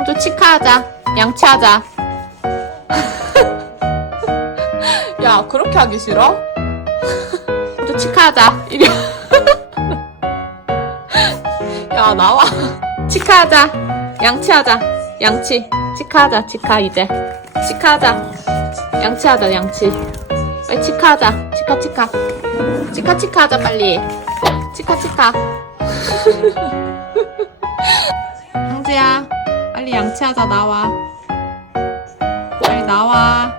형주 치카하자. 양치하자. 야, 그렇게 하기 싫어? 형주 치카하자. 이리 와. 야, 나와. 치카하자. 양치하자. 양치. 치카하자. 치카 이제. 치카하자. 양치하자. 양치. 빨리 치카하자. 치카 치카. 치카 치카 하자 빨리. 치카 치카. 형주야, 빨리 양치하자. 나와. 빨리 나와.